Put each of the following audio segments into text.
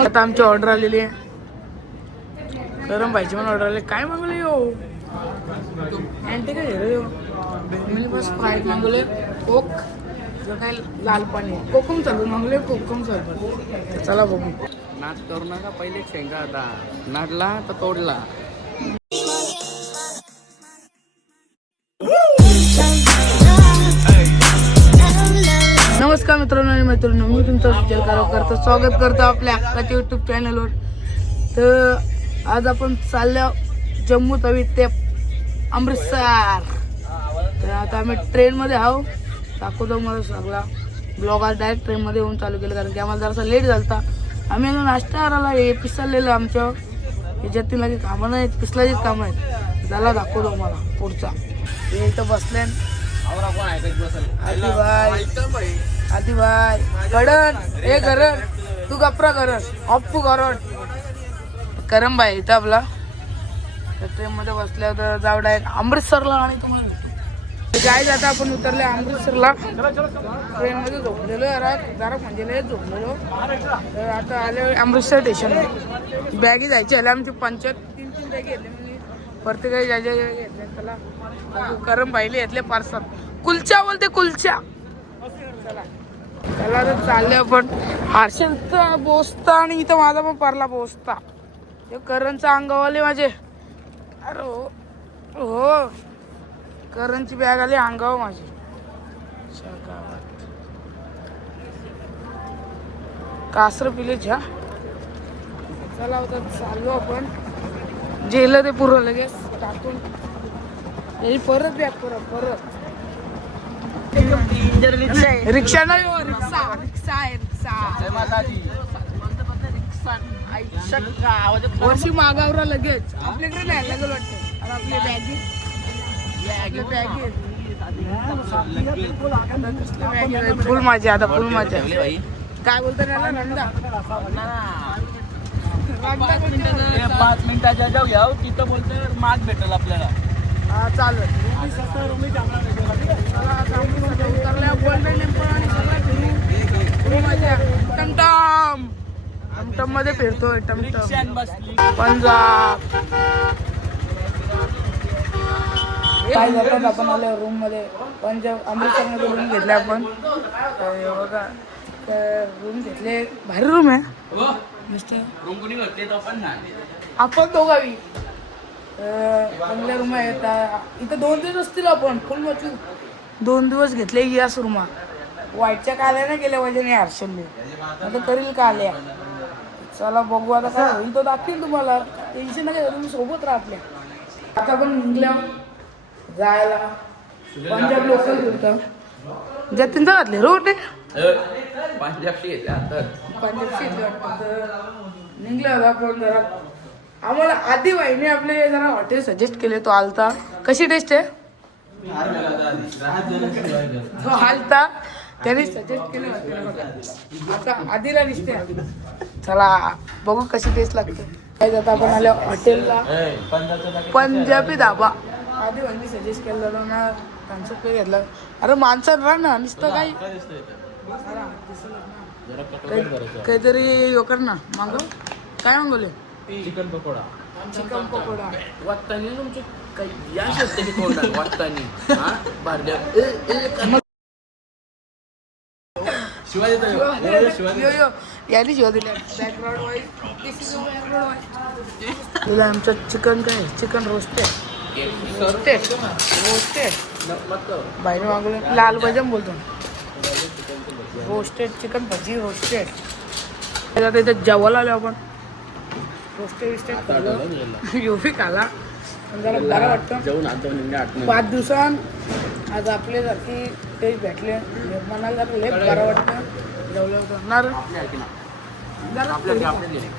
आता आमची ऑर्डर आलेली आहे. गरम भाजी पण ऑर्डर आली. काय मागवले हो अँटी काय रे मी बस फ्राय मागवले. कोक काय लाल पाणी कोकम सरबत मागवले. कोकम सरबत. चला बघू. नाच करू नका. पहिले शेंगा आता नाचला तर तोडला. नमस्कार मित्रांनो आणि मैत्रिणींनो, मी तुमचं सुजल कारवारकर स्वागत करतो आपल्या हक्काच्या यूट्यूब चॅनलवर. तर आज आपण चाललो जम्मू तवी ते अमृतसर. तर आता आम्ही ट्रेनमध्ये आहो. दाखवतो मला सगळा ब्लॉग. आज डायरेक्ट ट्रेनमध्ये येऊन चालू केलं कारण की आम्हाला जरासा लेट झाला. आम्ही नाश्ता करायला हे पिसलेलं आमच्या ह्याच्यातील काही कामं नाहीत. पिसलाचीच कामं आहेत. त्याला दाखवतो मला पुढचा. हे इथं बसले आधी भाई गडन हे गरण तू गप्रा गरण अप्पू गरण करम भाई इथं आपला. तर ट्रेनमध्ये बसल्यावर जाऊ डायरेक्ट अमृतसरला. आणि तुम्हाला काय जाता आपण उतरले अमृतसरला. ट्रेनमध्ये झोपलेलो जरा म्हणजे झोपलेलो. तर आता आले अमृतसर स्टेशनवर. बॅगी जायची आल्या आमची 3 बॅगी घेतले. म्हणजे प्रत्येकाने ज्या घेतल्या त्याला करम पाहिले घेतले पार्सल. कुलचा बोलते कुलचा. चला त्याला तर चालले आपण. हर्षलचा बोसता आणि इथं माझा पण परला बोसता. ते करणचा अंगावाले माझे. अरे हो करणची बॅग आली अंगावर माझी. कासर पिलेच हा. चला होता चाललो आपण. जेलं ते पुरं लगेच टाकून परत बॅग परत रिक्षा नाही हो रिक्षा रिक्षा आहे रिक्षा. वर्षी मागावरा लगेच आपल्याकडे नाही लागेल वाटतं. आणि आपल्या बॅगी फुल माझी आता फुल माझ्या. काय बोलतो त्याला नंदा 5 मिनिटाच्या जाऊया तिथं बोलतो माग भेटेल आपल्याला. हा चालेल. टमटम मध्ये फिरतोय. टमटम पंजाब काय जातात आपण आलो रूम मध्ये. पंजाब अमृतसरमध्ये रूम घेतले आपण. बघा रूम घेतले. भारी रूम आहे आपण दोघावी. चांगल्या रूम आहेत इथं. 2 दिवस असतील आपण फुल मचू. 2 दिवस घेतले याच रूमा. वाईटच्या काल्या नाही गेल्या पाहिजे नाही हर्षलने. आता करील का आल्या. चला बघू आता काय होईल तो दाखवेल तुम्हाला. टेन्शन नाही घ्या तुम्ही सोबत राहतले. आता आपण निघल्या जायला पंजाब लोकल फिरतं. जतीन घातले रोटे पंजाबशी घेतल्या पंजाबशी वाटतं. निघलं होता आपण जरा. आम्हाला आधी वाहिनी आपले जरा हॉटेल सजेस्ट केले. तो आलता. कशी टेस्ट आहे तो आलता त्याने सजेस्ट केले. आता आधीला दिसते. चला बघू कशी टेस्ट लागते. काय जाता आपण आल्या हॉटेलला पंजाबी धाबा. आधी वाहिनी सजेस्ट केलं ना. त्यांचं पे घेतलं. अरे माणसं राह ना नुसतं काही काहीतरी योकर ना मागव. काय मागवले चिकन पकोडा. चिकन पकोडा वाटतानी तुमची काही या शकते कोणा वाटतानी शिवाय याने शिवा दिल्या. बॅकग्राऊंड वाईज तुला आमचं चिकन काय चिकन रोस्टेड रोस्टेड बाहेर मागवलं. लाल भजन बोलतो. रोस्टेड चिकन भजी रोस्टेड. त्याच्यात इथे जेवायला आलो आपण. रोस्टेड खाल्लं. योफी खाला जरा बरं वाटतं. 5 दिवसांत आज आपल्यासारखी टेस्ट भेटले. मनाला लय बरं वाटतं. जेवलं करणार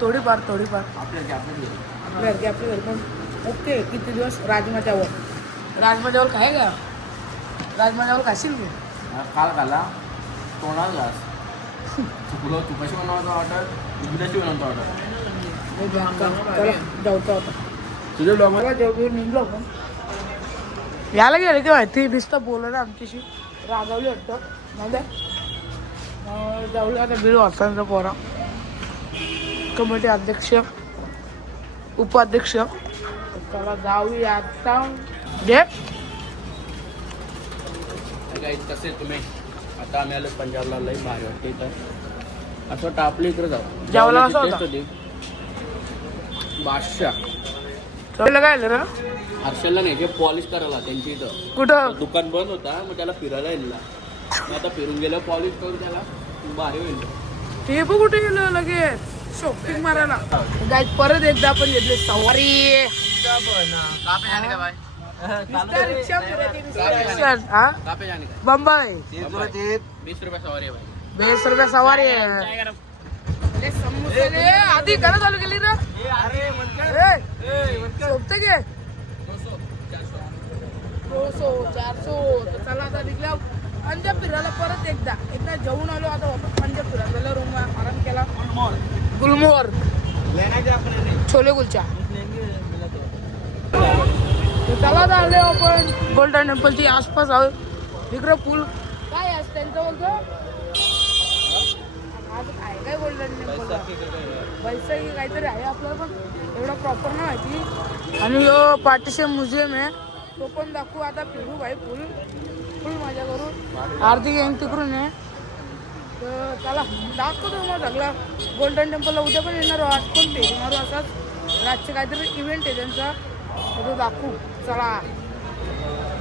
थोडीफार आपल्या घरी पण ओके. किती दिवस राजमा चावल खाय का. राजमा चावल खाशील की. काल खाला तोंडाला घास चुकलो. तू कशी बनवतो ऑर्डर दुधाची बनवतो ऑर्डर जाऊचा होता तुझ्या डोंगराला जेवढे निघलो आपण. याला गेलं की माहिती नुसतं बोलत आमच्याशी रागावली वाटतं म्हणजे जाऊ आता बिल वाचतांचा पोरा कमिटी अध्यक्ष उपाध्यक्ष त्याला जाऊया आता जे कसे तुम्ही आता आम्ही आलो पंजाबला लई भारी वाटते इथं असं वाटतं आपल्या इकडे जाऊ जेवला कसं होता? होती बादशाह चवलं काय रे हर्षलला नाही जे पॉलिश करायला त्यांची इथं कुठं दुकान बंद होता मग त्याला फिरायला येईल मग आता फिरून गेलं पॉलिश करून त्याला भारी होईल ते पण कुठे गेलं लगेच शॉपिंग मारायला गाईज परत एकदा आपण घेतले सवारी बंबई 20 रुपये सवारी आहे भाई 20 रुपये सवारी आहे समोसे आधी घरा चालू केली ना सोबत घे 200 400 तर चला आता निघल्या पंजाब फिरायला परत एकदा जेवून आलो आता वापस पंजाब फिरायला रूम आराम केला गुलमोहर छोले कुलचा चला आता आलो आपण गोल्डन टेम्पलची आसपास आहोत इकडं पूल काय असतं त्यांचं बोलतो आज काय गोल्डन टेम्पल बैसाखी काहीतरी आहे आपल्याला पण एवढं प्रॉपर नाही माहिती आणि यो पार्टिशन म्युझियम आहे तो पण दाखवू आता फिरू भाई फुल मजा करू आरती गँग तिकडून आहे तर चला दाखवतो मग सगळं गोल्डन टेम्पलला उद्या पण येणार आज पण फिरणार असाच रातचे काहीतरी इव्हेंट आहे त्यांचा तो दाखवू चला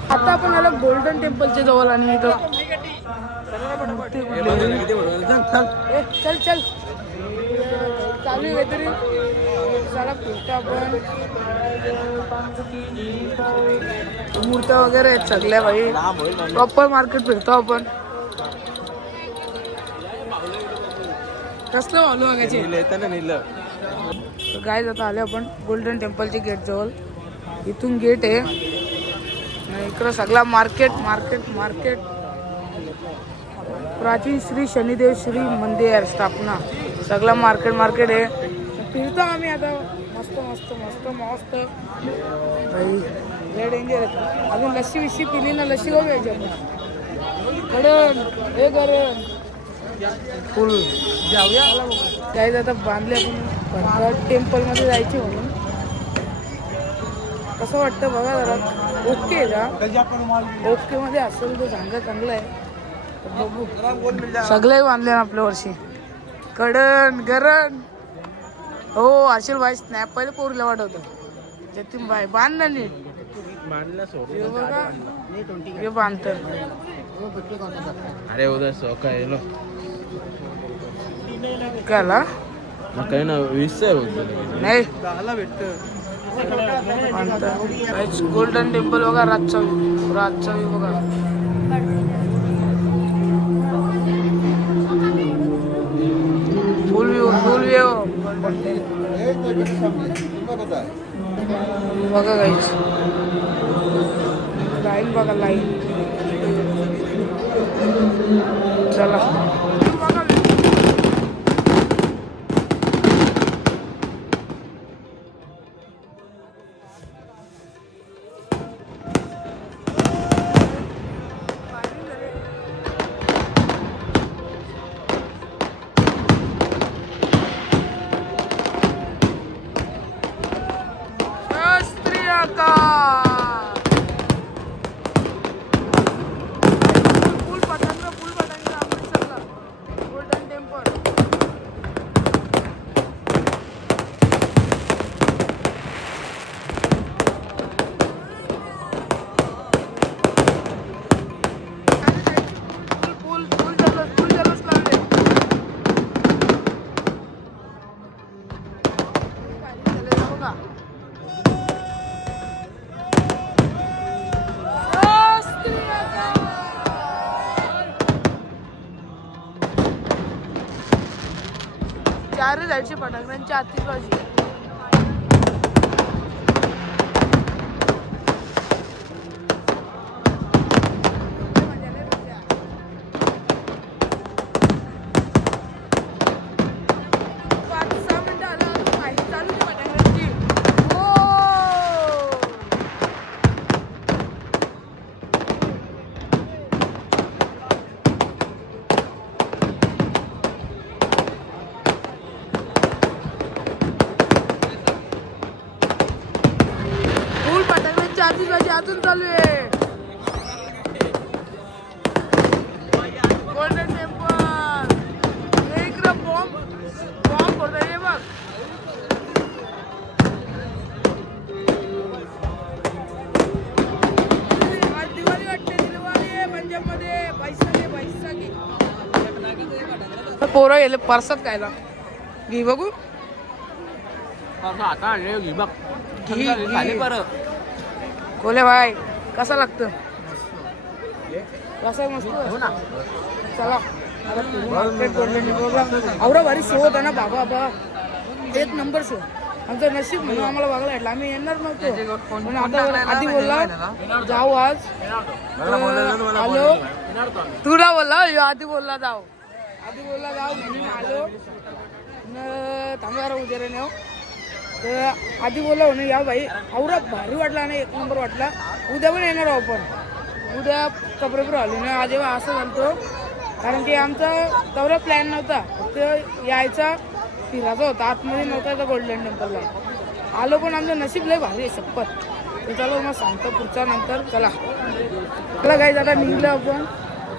आता आपण आलो गोल्डन टेम्पलच्या जवळ आणि इथं चल चल चालू आहे काहीतरी चला फिरतो आपण मूर्त्या वगैरे आहेत सगळ्या भाई प्रॉपर मार्केट फिरतो आपण कसलं वालू बघायचे काय जाता आले आपण गोल्डन टेम्पलच्या गेट जवळ इथून गेट आहे आणि इकडं सगळा मार्केट प्राचीन श्री शनिदेव श्री मंदिर स्थापना सगळा मार्केट आहे फिरतो आम्ही आता मस्त भाई लय डेंजर आहे अजून लस्सी विस्सी पिली ना लस्सी खाऊ घ्यायची आपण गरण फुल जाऊया काय आता बांधले आपण टेम्पलमध्ये जायचे म्हणून कसं वाटतं बघा जरा ओके का ओके मध्ये असेल तर चांगलं आहे बघू सगळे बांधले ना आपल्या वर्षी गरण हो असेल भाई स्नॅप पहिले पोरीला वाटवतं जतीन भाई बांध ना नीट हे बांधत अरे उद्या सकाळी काला काही ना 20 नाही गोल्डन टेम्पल बघा रातचा व्यू बघा फुल व्यू बघा गाईच लाईन बघा लाईन चला चार जायची फटाकड्यांची आतिषबाजी चालू आहे गोल्डन टेम्पल एक बॉम्ब बॉम्ब होता हे बघ दिवाळी वाटते दिवाळी आहे पंजाबमध्ये बैसाखी पोरं गेले परसात खायला घी बघू आता घे बघ घी खाली परत कोले भाई कसा लागतं कसा मस्त चला आवडा भारी शो होता ना बाबा बाबा एक नंबर शो आमचं नशीब म्हणून आम्हाला बघायला भेटला आम्ही येणार नव्हतो पण आता आधी बोलला जाऊ आज आलो तुला बोलला आधी बोलला जाऊ म्हणून आलो थांबा उद्या रे नेऊ तर आधी बोलला म्हणून या भाई आवरा भारी वाटला आणि एक नंबर वाटला उद्या पण येणार आहोत आपण उद्या कपडे पण आलो ना आज असं म्हणतो कारण की आमचा तेवढा प्लॅन नव्हता फक्त यायचा फिरायचा होता आतमध्ये नव्हता तर गोल्डन टेम्पलला आलो पण आमचं नशीब लय भारी आहे शपथ ते चला मग सांगतो पुढच्या नंतर चला काय आता निघलं आपण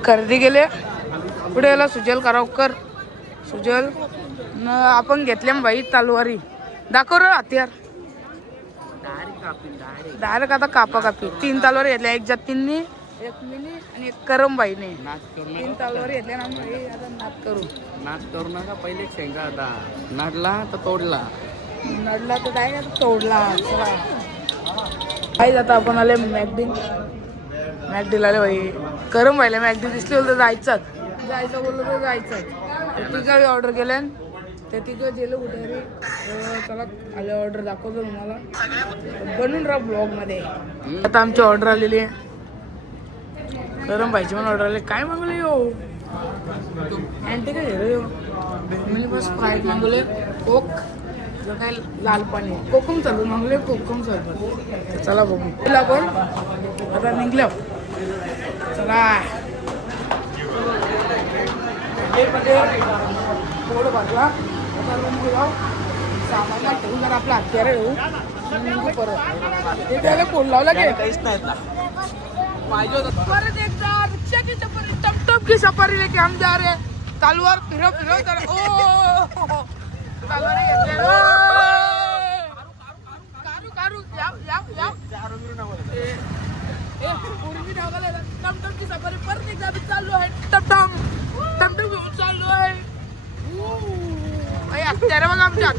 खरेदी केले पुढे याला सुजल करावकर सुजल न आपण घेतले भाई तलवारी दाखव रे हत्यार डायरेक्ट आता कापी 3 तलवारी घेतल्या एक जतीननी एक मिनी आणि एक करमबाईने 3 तलवारी घेतल्या ना आम्ही आता नाद करू नका पहिले शेंगा आता नडला तर तोडला डायरेक्ट तोडला चला काय आता आपण आले मॅकडीला आले भाई करमबाईला मॅकडी दिसली होतं जायचं बोललो तर जायचं तिकडे ऑर्डर केल्या ते तिकडे गेलो कुठे रे चला आले ऑर्डर दाखवतो तुम्हाला बनून राहा ब्लॉगमध्ये आता आमची ऑर्डर आलेली आहे गरम भाईची पण ऑर्डर आली काय मागवले यो अँटी काय झालं यो मी बस फ्राईड मागवले कोक जो काय लाल पाणी कोकम चालू मागवले कोकम चालू चला बघू तुला पण आता निघलो चला थोडं बाजूला सामान्य ठेवून जर आपला हत्यार ठेवू परत ते त्याला कोण लावला की काहीच नाही परत एकदा रिक्षा की सफारी टमटम की सफारी लेके हम जा रहे तलवार फिरो कर ओ तलवार कारू पूर्वी नावाला टमटम की सफारी परत एकदा चालू आहे टमटम घेऊन चालू आहे हत्यार बघा आमच्या